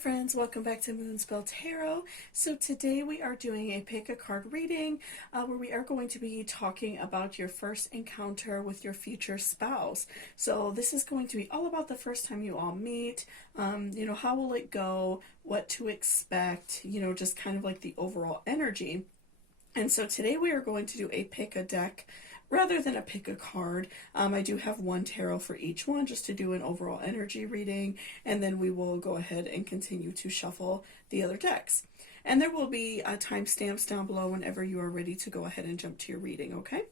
friends, welcome back to Moonspell Tarot. So today we are doing a pick a card reading where we are going to be talking about your first encounter with your future spouse. So this is going to be all about the first time you all meet, how will it go, what to expect, just kind of like the overall energy. And so today we are going to do a pick a deck rather than a pick a card. I do have one tarot for each one just to do an overall energy reading, and then we will go ahead and continue to shuffle the other decks. And there will be timestamps down below whenever you are ready to go ahead and jump to your reading, okay?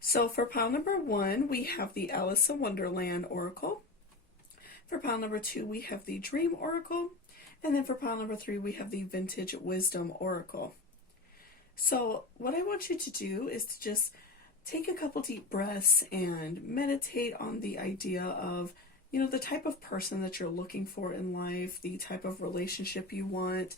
So for pile number 1, we have the Alice in Wonderland Oracle. For pile number 2, we have the Dream Oracle. And then for pile number 3, we have the Vintage Wisdom Oracle. So what I want you to do is to just take a couple deep breaths and meditate on the idea of, the type of person that you're looking for in life, the type of relationship you want,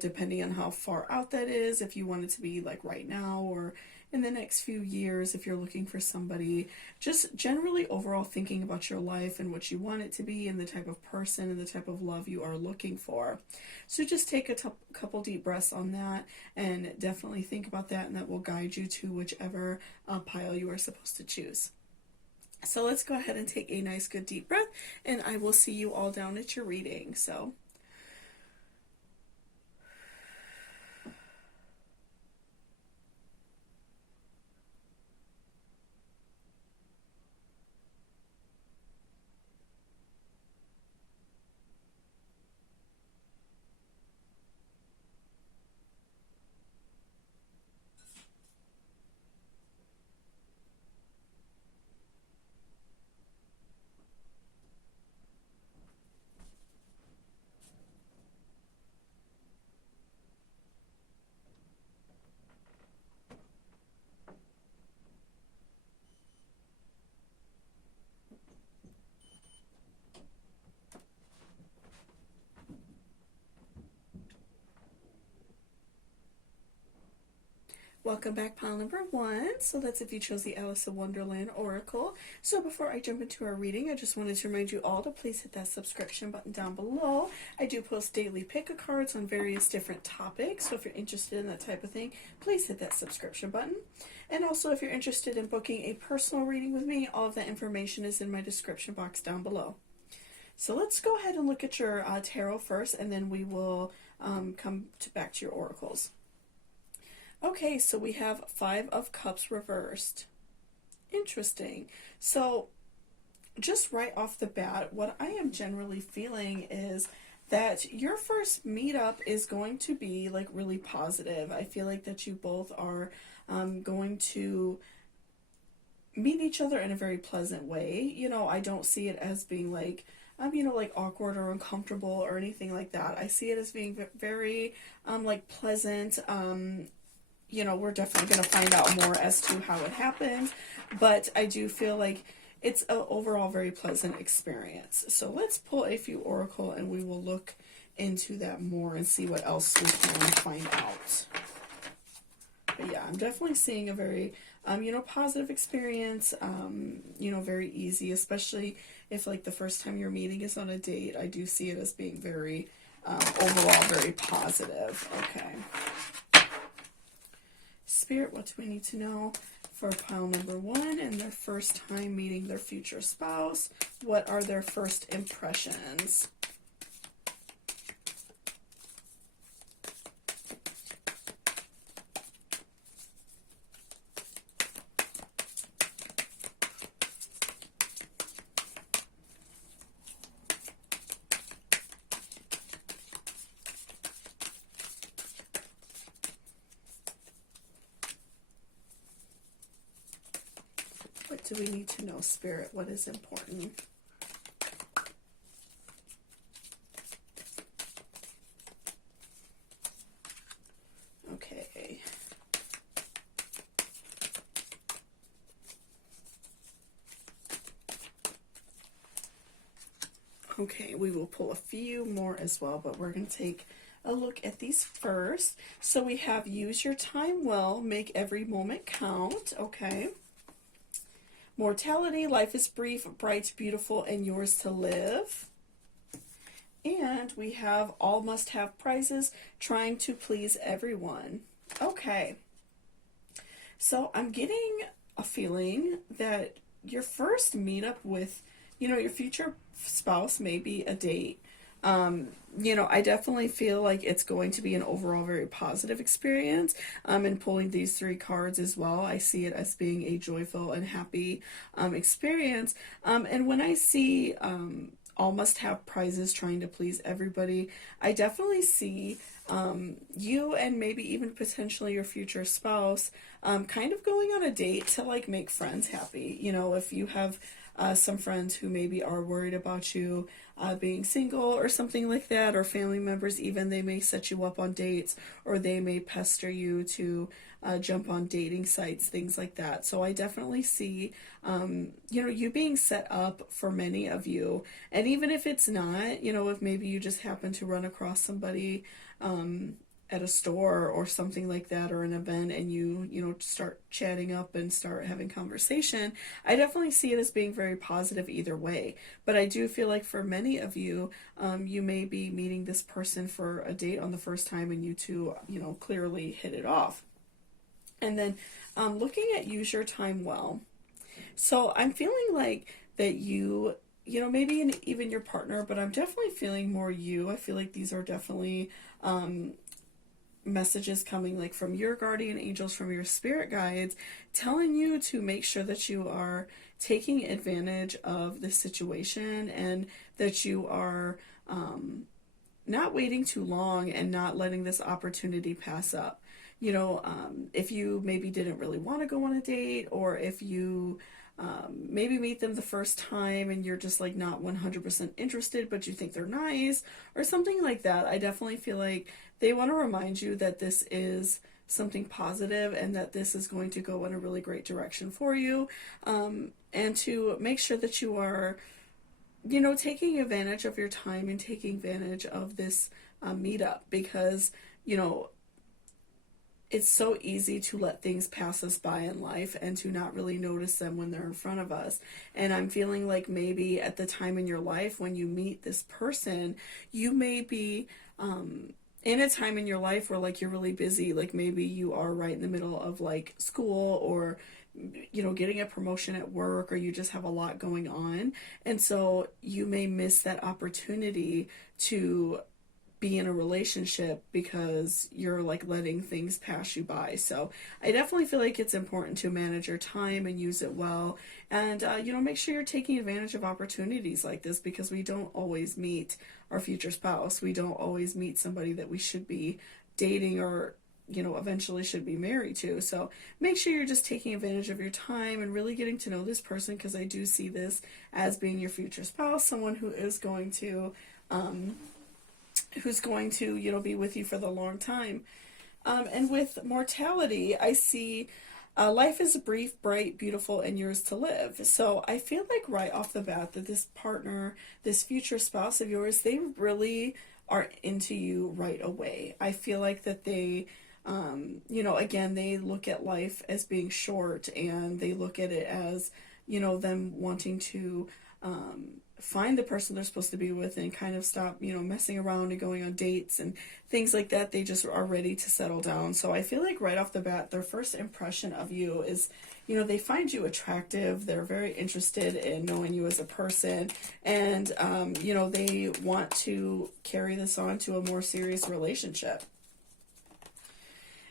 depending on how far out that is, if you want it to be like right now or in the next few years, if you're looking for somebody, just generally overall thinking about your life and what you want it to be and the type of person and the type of love you are looking for. So just take a couple deep breaths on that and definitely think about that, and that will guide you to whichever pile you are supposed to choose. So let's go ahead and take a nice good deep breath, and I will see you all down at your reading. So welcome back, pile number 1. So that's if you chose the Alice in Wonderland Oracle. So before I jump into our reading, I just wanted to remind you all to please hit that subscription button down below. I do post daily pick-a-cards on various different topics, so if you're interested in that type of thing, please hit that subscription button. And also, if you're interested in booking a personal reading with me, all of that information is in my description box down below. So let's go ahead and look at your tarot first, and then we will come back to your oracles. Okay, so we have 5 of Cups reversed. Interesting. So just right off the bat, what I am generally feeling is that your first meetup is going to be like really positive. I feel like that you both are going to meet each other in a very pleasant way. I don't see it as being like like awkward or uncomfortable or anything like that. I see it as being very like pleasant. We're definitely going to find out more as to how it happened, but I do feel like it's an overall very pleasant experience. So let's pull a few oracle and we will look into that more and see what else we can find out. But yeah, I'm definitely seeing a very, positive experience, very easy, especially if like the first time you're meeting is on a date. I do see it as being very, overall very positive. Okay. Spirit, what do we need to know for pile number 1 and their first time meeting their future spouse? What are their first impressions? What do we need to know, Spirit? What is important? Okay. Okay, we will pull a few more as well, but we're going to take a look at these first. So we have use your time well, make every moment count. Okay. Mortality, life is brief, bright, beautiful, and yours to live. And we have all must have prizes, trying to please everyone. Okay. So I'm getting a feeling that your first meetup with, your future spouse may be a date. I definitely feel like it's going to be an overall very positive experience. And pulling these three cards as well, I see it as being a joyful and happy experience. And when I see all must have prizes, trying to please everybody, I definitely see you and maybe even potentially your future spouse kind of going on a date to like make friends happy. If you have some friends who maybe are worried about you being single or something like that, or family members even, they may set you up on dates, or they may pester you to jump on dating sites, things like that. So I definitely see, you being set up for many of you. And even if it's not, if maybe you just happen to run across somebody at a store or something like that, or an event, and you start chatting up and start having conversation, I definitely see it as being very positive either way. But I do feel like for many of you, you may be meeting this person for a date on the first time, and you two, clearly hit it off. And then looking at use your time well. So I'm feeling like that maybe even your partner, but I'm definitely feeling more you. I feel like these are definitely messages coming like from your guardian angels, from your spirit guides, telling you to make sure that you are taking advantage of this situation, and that you are not waiting too long and not letting this opportunity pass up. If you maybe didn't really want to go on a date, or if you maybe meet them the first time and you're just like not 100% interested, but you think they're nice or something like that, I definitely feel like they want to remind you that this is something positive and that this is going to go in a really great direction for you, and to make sure that you are, taking advantage of your time and taking advantage of this meetup, because, it's so easy to let things pass us by in life and to not really notice them when they're in front of us. And I'm feeling like maybe at the time in your life when you meet this person, you may be in a time in your life where like you're really busy, like maybe you are right in the middle of like school, or getting a promotion at work, or you just have a lot going on. And so you may miss that opportunity to be in a relationship because you're like letting things pass you by. So I definitely feel like it's important to manage your time and use it well, and make sure you're taking advantage of opportunities like this, because we don't always meet our future spouse. We don't always meet somebody that we should be dating, or eventually should be married to. So make sure you're just taking advantage of your time and really getting to know this person, because I do see this as being your future spouse, someone who is going to be with you for the long time. And with mortality, I see life is brief, bright, beautiful, and yours to live. So I feel like right off the bat that this partner, this future spouse of yours, they really are into you right away. I feel like that they, again, they look at life as being short, and they look at it as, them wanting to find the person they're supposed to be with and kind of stop, messing around and going on dates and things like that. They just are ready to settle down. So I feel like right off the bat, their first impression of you is, they find you attractive. They're very interested in knowing you as a person, and, they want to carry this on to a more serious relationship.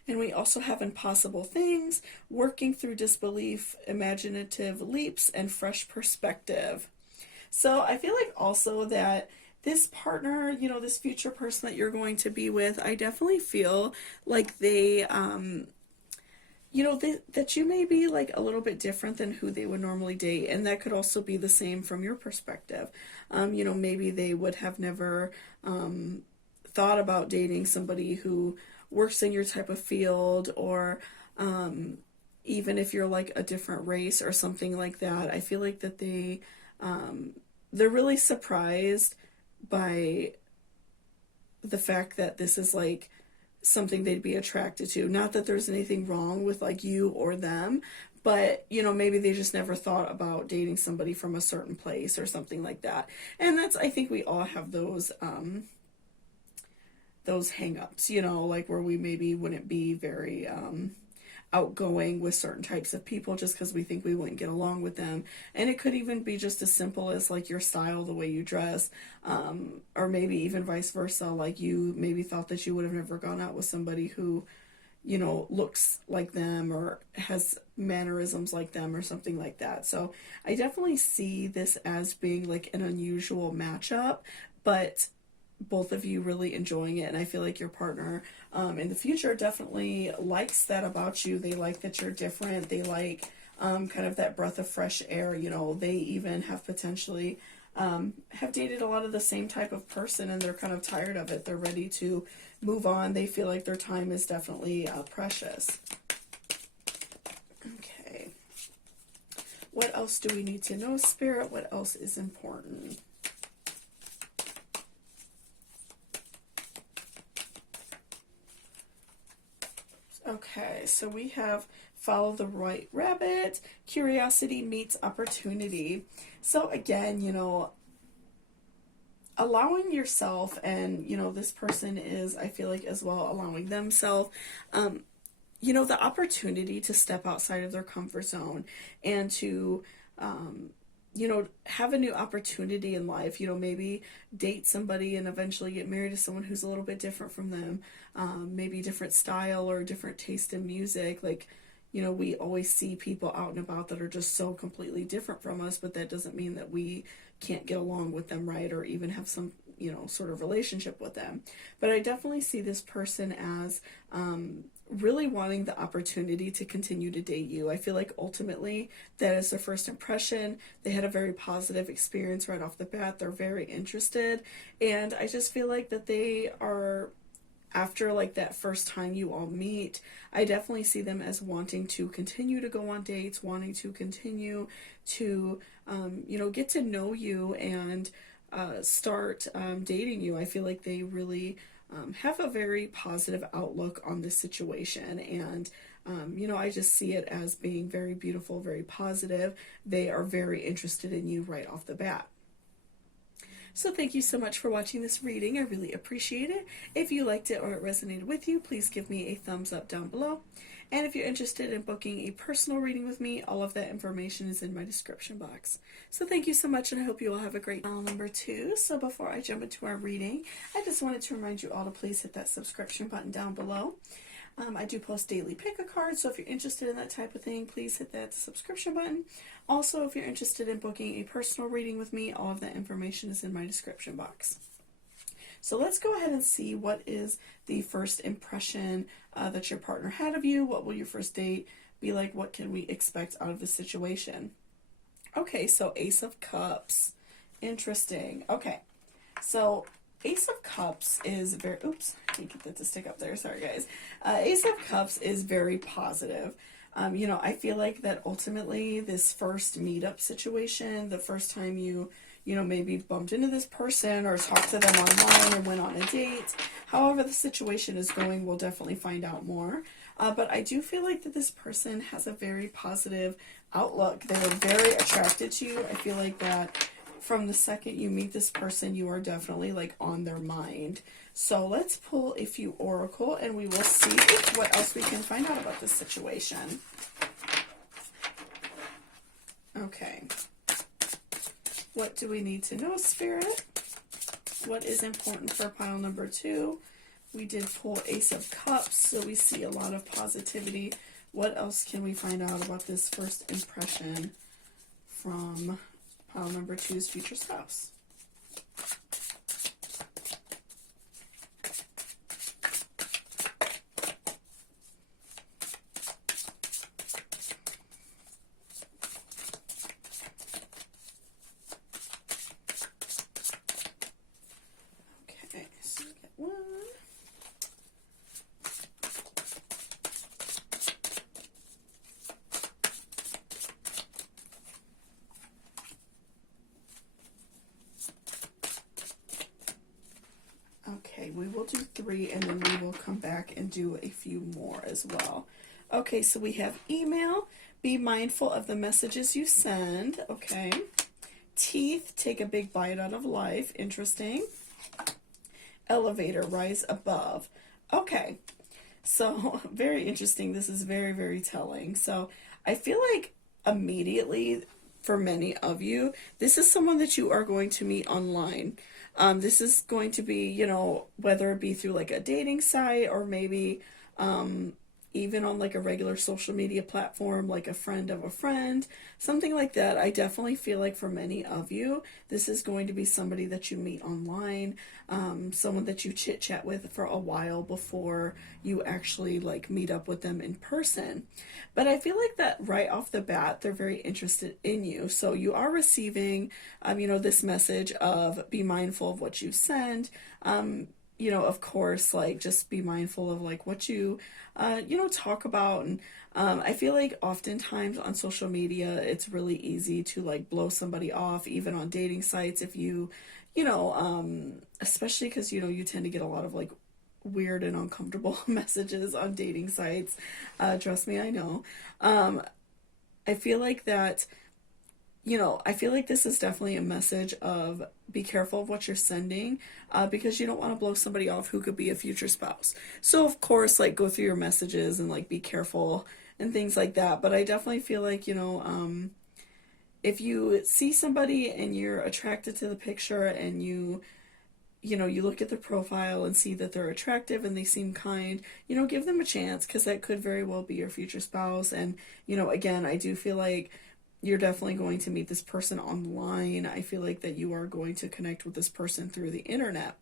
And we also have impossible things, working through disbelief, imaginative leaps, and fresh perspective. So I feel like also that this partner, this future person that you're going to be with, I definitely feel like they, that you may be like a little bit different than who they would normally date. And that could also be the same from your perspective. Maybe they would have never thought about dating somebody who works in your type of field, or even if you're like a different race or something like that. I feel like that they're really surprised by the fact that this is like something they'd be attracted to. Not that there's anything wrong with like you or them, but, you know, maybe they just never thought about dating somebody from a certain place or something like that. And that's, I think we all have those hang-ups, you know, like where we maybe wouldn't be very outgoing with certain types of people just because we think we wouldn't get along with them. And it could even be just as simple as like your style, the way you dress, or maybe even vice versa. Like you maybe thought that you would have never gone out with somebody who, you know, looks like them or has mannerisms like them or something like that. So I definitely see this as being like an unusual matchup, but both of you really enjoying it. And I feel like your partner in the future definitely likes that about you. They like that you're different. They like kind of that breath of fresh air. You know, they even have potentially have dated a lot of the same type of person, and they're kind of tired of it. They're ready to move on. They feel like their time is definitely precious. Okay. What else do we need to know, Spirit? What else is important? Okay, so we have follow the right rabbit, curiosity meets opportunity. So again, you know, allowing yourself, and, you know, this person is, I feel like, as well, allowing themselves, you know, the opportunity to step outside of their comfort zone and to, you know, have a new opportunity in life, you know, maybe date somebody and eventually get married to someone who's a little bit different from them, maybe different style or different taste in music. Like, you know, we always see people out and about that are just so completely different from us, but that doesn't mean that we can't get along with them, right? Or even have some, you know, sort of relationship with them. But I definitely see this person as, really wanting the opportunity to continue to date you. I feel like ultimately that is their first impression. They had a very positive experience right off the bat. They're very interested. And I just feel like that they are, after like that first time you all meet, I definitely see them as wanting to continue to go on dates, wanting to continue to, you know, get to know you and start dating you. I feel like they really have a very positive outlook on this situation. And, you know, I just see it as being very beautiful, very positive. They are very interested in you right off the bat. So thank you so much for watching this reading. I really appreciate it. If you liked it or it resonated with you, please give me a thumbs up down below. And if you're interested in booking a personal reading with me, all of that information is in my description box. So thank you so much, and I hope you all have a great pile number 2. So before I jump into our reading, I just wanted to remind you all to please hit that subscription button down below. I do post daily pick-a-cards, so if you're interested in that type of thing, please hit that subscription button. Also, if you're interested in booking a personal reading with me, all of that information is in my description box. So let's go ahead and see what is the first impression that your partner had of you. What will your first date be like? What can we expect out of the situation? Okay, so Ace of Cups. Interesting. Okay, so Ace of Cups is very, oops, I can't get that to stick up there, sorry guys. Ace of Cups is very positive. You know, I feel like that ultimately this first meetup situation, the first time you know, maybe bumped into this person or talked to them online or went on a date, however the situation is going, we'll definitely find out more. But I do feel like that this person has a very positive outlook. They're very attracted to you. I feel like that from the second you meet this person, you are definitely like on their mind. So let's pull a few oracle and we will see what else we can find out about this situation. Okay. What do we need to know, Spirit? What is important for pile number 2? We did pull Ace of Cups, so we see a lot of positivity. What else can we find out about this first impression from pile number 2's future spouse? Okay, so we get 1. Okay, we will do 3 and then we will come back and do a few more as well. Okay, so we have email. Be mindful of the messages you send. Okay. Teeth. Take a big bite out of life. Interesting. Elevator. Rise above. Okay. So, very interesting. This is very, very telling. So, I feel like immediately for many of you, this is someone that you are going to meet online. This is going to be, whether it be through like a dating site or maybe even on like a regular social media platform, like a friend of a friend, something like that. I definitely feel like for many of you, this is going to be somebody that you meet online, someone that you chit chat with for a while before you actually like meet up with them in person. But I feel like that right off the bat, they're very interested in you. So you are receiving, this message of be mindful of what you send. Of course, like just be mindful of like what you, talk about. And I feel like oftentimes on social media, it's really easy to like blow somebody off, even on dating sites. If especially because, you tend to get a lot of like weird and uncomfortable messages on dating sites. Trust me, I know. I feel like that I feel like this is definitely a message of be careful of what you're sending because you don't want to blow somebody off who could be a future spouse. So, of course, like go through your messages and like be careful and things like that. But I definitely feel like, if you see somebody and you're attracted to the picture and you look at the profile and see that they're attractive and they seem kind, give them a chance because that could very well be your future spouse. And, again, I do feel like you're definitely going to meet this person online. I feel like that you are going to connect with this person through the internet.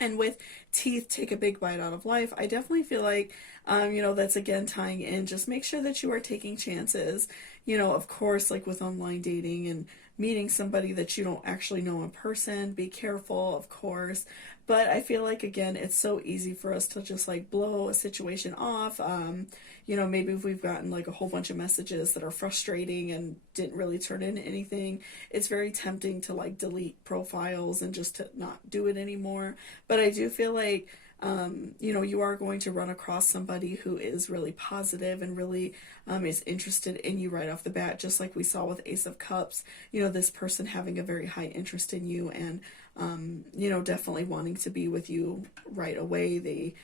And with teeth, take a big bite out of life, I definitely feel like, that's again tying in. Just make sure that you are taking chances. Of course, like with online dating and meeting somebody that you don't actually know in person, be careful, of course. But I feel like, again, it's so easy for us to just like blow a situation off. Maybe if we've gotten like a whole bunch of messages that are frustrating and didn't really turn into anything, it's very tempting to like delete profiles and just to not do it anymore. But I do feel like, you are going to run across somebody who is really positive and really is interested in you right off the bat, just like we saw with Ace of Cups, this person having a very high interest in you and, definitely wanting to be with you right away.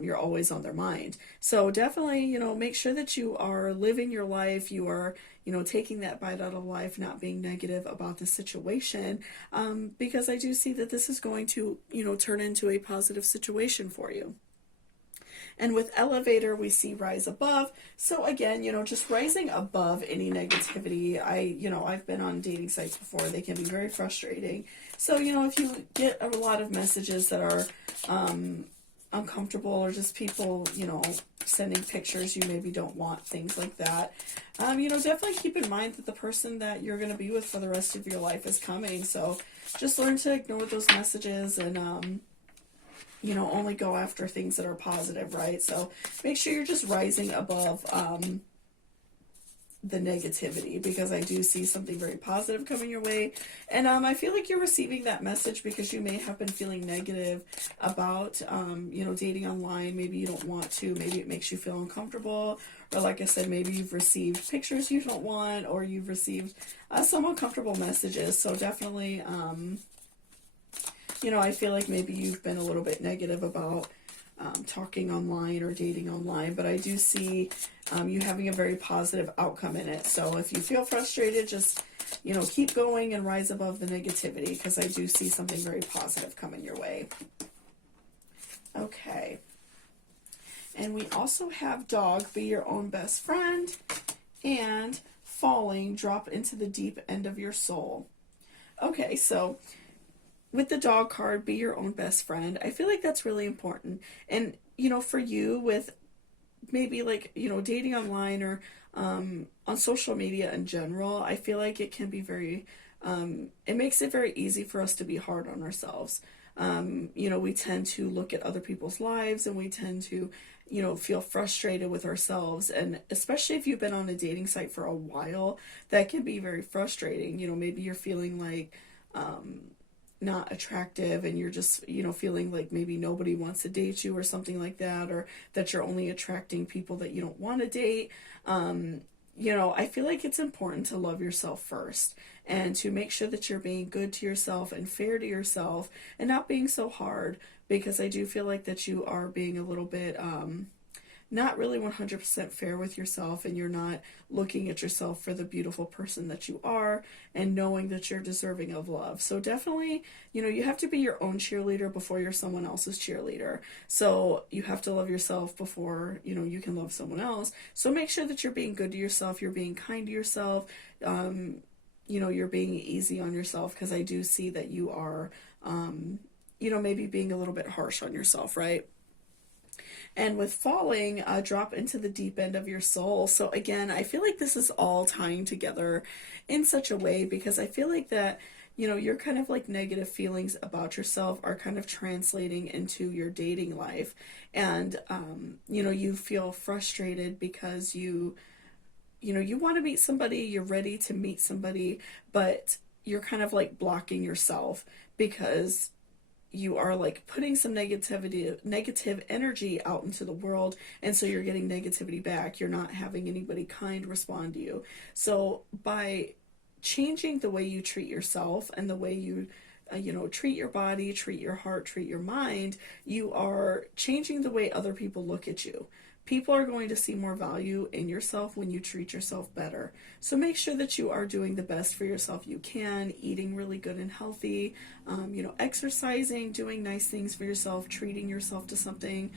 You're always on their mind. So definitely, make sure that you are living your life. You are, taking that bite out of life, not being negative about the situation. Because I do see that this is going to, turn into a positive situation for you. And with elevator, we see rise above. So again, just rising above any negativity. I've been on dating sites before. They can be very frustrating. So, if you get a lot of messages that are, uncomfortable or just people, sending pictures you maybe don't want, things like that. Definitely keep in mind that the person that you're going to be with for the rest of your life is coming. So just learn to ignore those messages and, only go after things that are positive, right? So make sure you're just rising above, the negativity because I do see something very positive coming your way. And I feel like you're receiving that message because you may have been feeling negative about, dating online. Maybe you don't want to. Maybe it makes you feel uncomfortable. Or like I said, maybe you've received pictures you don't want or you've received some uncomfortable messages. So definitely, I feel like maybe you've been a little bit negative about talking online or dating online, but I do see you having a very positive outcome in it. So if you feel frustrated, just, keep going and rise above the negativity because I do see something very positive coming your way. Okay. And we also have dog, be your own best friend, and falling, drop into the deep end of your soul. Okay, so with the dog card, be your own best friend. I feel like that's really important. And, for you with maybe like, dating online or on social media in general, I feel like it can be very, it makes it very easy for us to be hard on ourselves. We tend to look at other people's lives and we tend to, feel frustrated with ourselves. And especially if you've been on a dating site for a while, that can be very frustrating. Maybe you're feeling like, not attractive and you're just, you know, feeling like maybe nobody wants to date you or something like that, or that you're only attracting people that you don't want to date, you know, I feel like it's important to love yourself first and to make sure that you're being good to yourself and fair to yourself and not being so hard, because I do feel like that you are being a little bit not really 100% fair with yourself, and you're not looking at yourself for the beautiful person that you are and knowing that you're deserving of love. So definitely, you know, you have to be your own cheerleader before you're someone else's cheerleader. So you have to love yourself before, you know, you can love someone else. So make sure that you're being good to yourself, you're being kind to yourself, you know, you're being easy on yourself, because I do see that you are, you know, maybe being a little bit harsh on yourself, right? And with falling, drop into the deep end of your soul. So again, I feel like this is all tying together in such a way, because I feel like that, you know, your kind of like negative feelings about yourself are kind of translating into your dating life. And, you know, you feel frustrated because you know, you want to meet somebody, you're ready to meet somebody, but you're kind of like blocking yourself because you are like putting some negative energy out into the world, and so you're getting negativity back. You're not having anybody kind respond to you. So by changing the way you treat yourself and the way you you know, treat your body, treat your heart, treat your mind, you are changing the way other people look at you. People are going to see more value in yourself when you treat yourself better. So make sure that you are doing the best for yourself you can, eating really good and healthy, you know, exercising, doing nice things for yourself, treating yourself to something,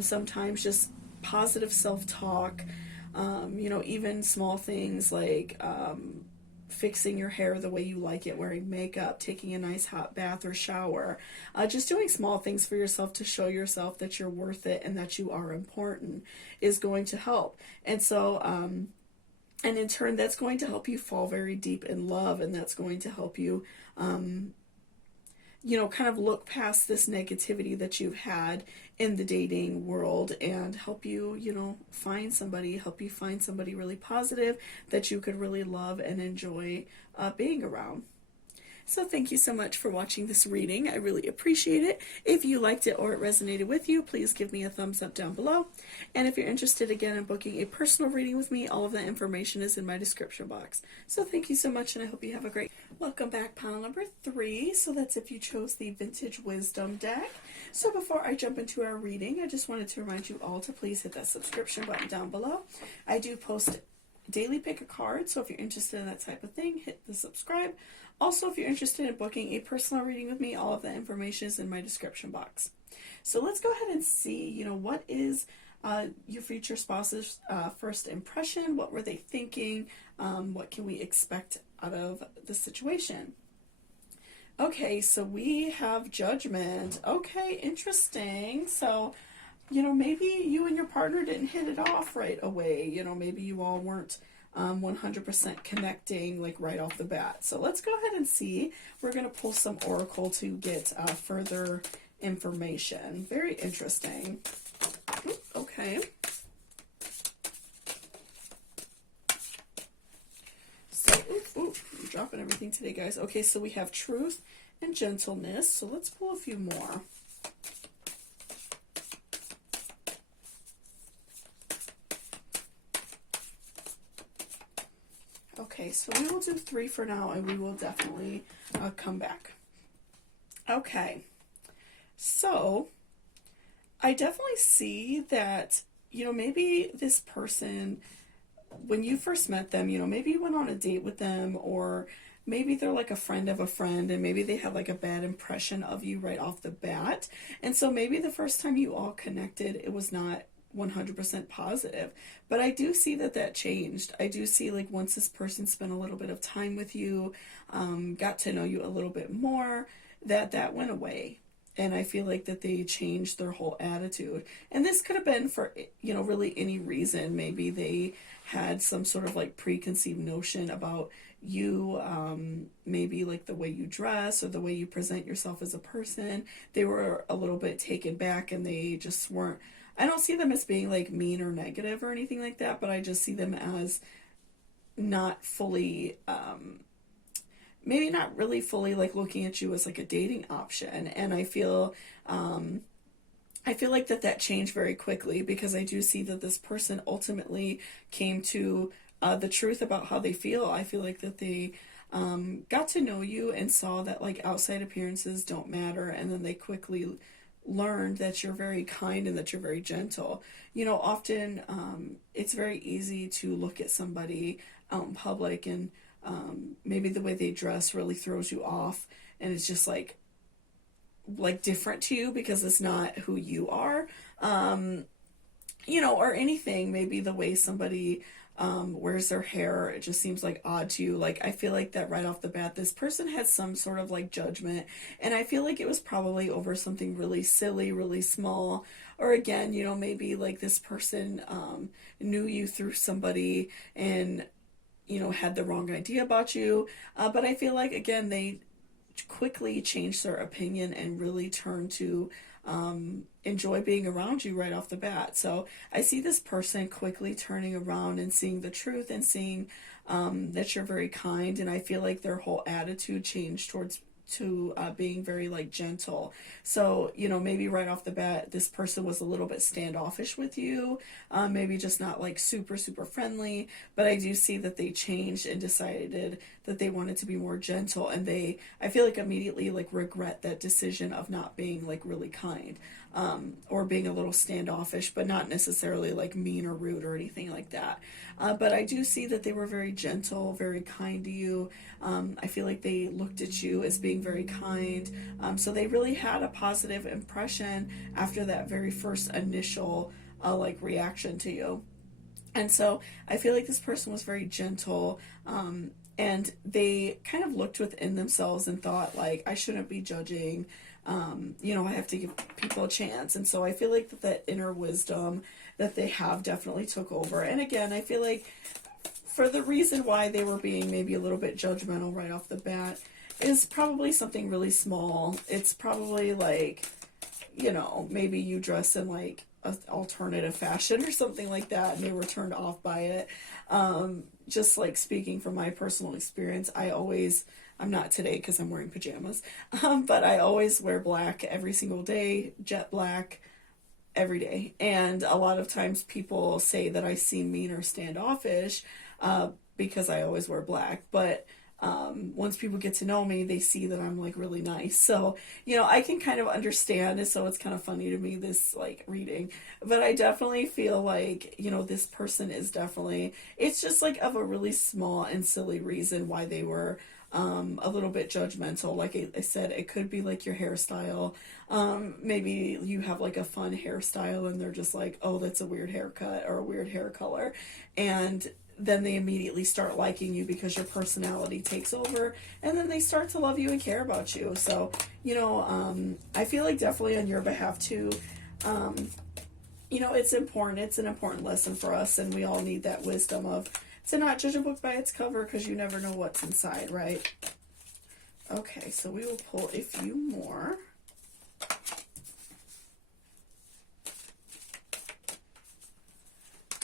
sometimes just positive self-talk, you know, even small things like fixing your hair the way you like it, wearing makeup, taking a nice hot bath or shower, just doing small things for yourself to show yourself that you're worth it and that you are important is going to help. And so, and in turn, that's going to help you fall very deep in love, and that's going to help you, you know, kind of look past this negativity that you've had in the dating world and help you, you know, help you find somebody really positive that you could really love and enjoy being around. So thank you so much for watching this reading. I really appreciate it. If you liked it or it resonated with you, please give me a thumbs up down below. And if you're interested again in booking a personal reading with me, all of that information is in my description box. So thank you so much, and I hope you have a great... Welcome back, pile number 3. So that's if you chose the Vintage Wisdom deck. So before I jump into our reading, I just wanted to remind you all to please hit that subscription button down below. I do post daily pick a card, so if you're interested in that type of thing, hit the subscribe. Also, if you're interested in booking a personal reading with me, all of that information is in my description box. So let's go ahead and see, you know, what is your future spouse's first impression? What were they thinking? What can we expect out of the situation? Okay, so we have Judgment. Okay, interesting. So, you know, maybe you and your partner didn't hit it off right away. You know, maybe you all weren't 100% connecting like right off the bat. So let's go ahead and see. We're going to pull some oracle to get further information. Very interesting. Okay. So, I'm dropping everything today, guys. Okay, so we have Truth and Gentleness. So let's pull a few more. Okay, so we will do 3 for now, and we will definitely come back. Okay, so I definitely see that, you know, maybe this person, when you first met them, you know, maybe you went on a date with them, or maybe they're like a friend of a friend, and maybe they have like a bad impression of you right off the bat. And so maybe the first time you all connected, it was not 100% positive, but I do see that changed. I do see, like, once this person spent a little bit of time with you, got to know you a little bit more, that went away. And I feel like that they changed their whole attitude. And this could have been for, you know, really any reason. Maybe they had some sort of like preconceived notion about you, maybe like the way you dress or the way you present yourself as a person. They were a little bit taken back, and they just weren't, I don't see them as being like mean or negative or anything like that, but I just see them as not fully maybe not really fully like looking at you as like a dating option. And I feel like that changed very quickly, because I do see that this person ultimately came to the truth about how they feel. I feel like that they got to know you and saw that like outside appearances don't matter, and then they quickly learned that you're very kind and that you're very gentle. You know, often it's very easy to look at somebody out in public, and maybe the way they dress really throws you off, and it's just like different to you because it's not who you are. You know, or anything, maybe the way somebody wears their hair, it just seems like odd to you. Like, I feel like that right off the bat, this person had some sort of like judgment, and I feel like it was probably over something really silly, really small. Or again, you know, maybe like this person knew you through somebody and, you know, had the wrong idea about you. But I feel like, again, they quickly changed their opinion and really turned to enjoy being around you right off the bat. So I see this person quickly turning around and seeing the truth, and seeing that you're very kind, and I feel like their whole attitude changed towards being very like gentle. So, you know, maybe right off the bat this person was a little bit standoffish with you, maybe just not like super friendly, but I do see that they changed and decided that they wanted to be more gentle, and I feel like immediately like regret that decision of not being like really kind, or being a little standoffish, but not necessarily like mean or rude or anything like that. But I do see that they were very gentle, very kind to you. I feel like they looked at you as being very kind. So they really had a positive impression after that very first initial like reaction to you. And so I feel like this person was very gentle, and they kind of looked within themselves and thought like, I shouldn't be judging. You know, I have to give people a chance. And so I feel like that inner wisdom that they have definitely took over. And again, I feel like for the reason why they were being maybe a little bit judgmental right off the bat is probably something really small. It's probably like, you know, maybe you dress in like an alternative fashion or something like that, and they were turned off by it. Just like speaking from my personal experience, I'm not today because I'm wearing pajamas, but I always wear black every single day, jet black every day. And a lot of times people say that I seem mean or standoffish because I always wear black. But once people get to know me, they see that I'm like really nice. So, you know, I can kind of understand. And so it's kind of funny to me, this like reading. But I definitely feel like, you know, this person is definitely, it's just like of a really small and silly reason why they were a little bit judgmental. Like I said, it could be like your hairstyle. Maybe you have like a fun hairstyle and they're just like, oh, that's a weird haircut or a weird hair color. And then they immediately start liking you because your personality takes over, and then they start to love you and care about you. So, you know, I feel like definitely on your behalf too, you know, it's important. It's an important lesson for us, and we all need that wisdom of to not judge a book by its cover, because you never know what's inside, right? Okay, so we will pull a few more.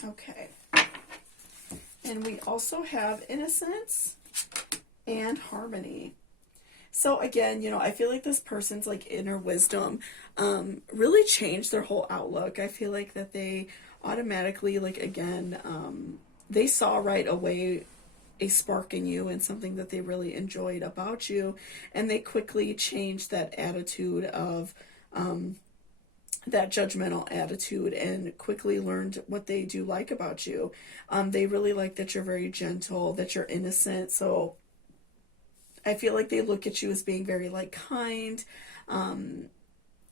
Okay. And we also have innocence and harmony. So again, you know, I feel like this person's like inner wisdom really changed their whole outlook. I feel like that they automatically, like, again, they saw right away a spark in you and something that they really enjoyed about you, and they quickly changed that attitude of that judgmental attitude, and quickly learned what they do like about you. They really like that you're very gentle, that you're innocent. So I feel like they look at you as being very like kind,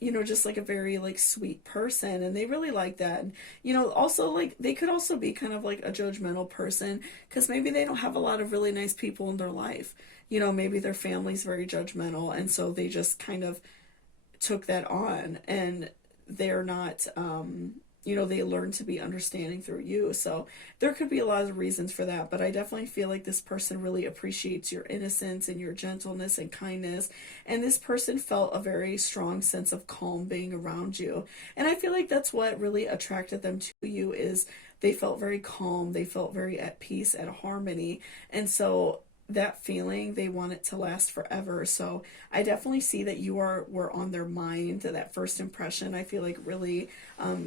you know, just like a very like sweet person, and they really like that. And, you know, also like they could also be kind of like a judgmental person because maybe they don't have a lot of really nice people in their life. You know, maybe their family's very judgmental, and so they just kind of took that on, and they're not, you know, they learn to be understanding through you. So there could be a lot of reasons for that, but I definitely feel like this person really appreciates your innocence and your gentleness and kindness, and this person felt a very strong sense of calm being around you. And I feel like that's what really attracted them to you, is they felt very calm, they felt very at peace, at harmony. And so that feeling, they want it to last forever. So I definitely see that you were on their mind. That first impression, I feel like, really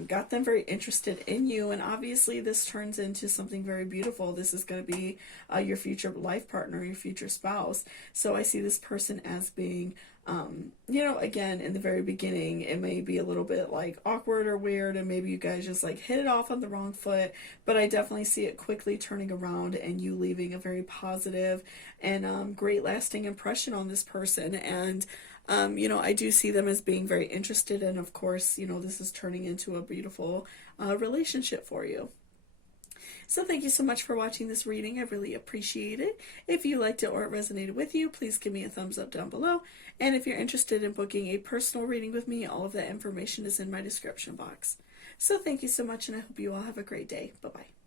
got them very interested in you, and obviously this turns into something very beautiful. This is going to be your future life partner, your future spouse. So I see this person as being you know, again, in the very beginning, it may be a little bit like awkward or weird, and maybe you guys just like hit it off on the wrong foot, but I definitely see it quickly turning around and you leaving a very positive and great lasting impression on this person. And you know, I do see them as being very interested, and of course, you know, this is turning into a beautiful relationship for you. So thank you so much for watching this reading. I really appreciate it. If you liked it or it resonated with you, please give me a thumbs up down below. And if you're interested in booking a personal reading with me, all of that information is in my description box. So thank you so much, and I hope you all have a great day. Bye-bye.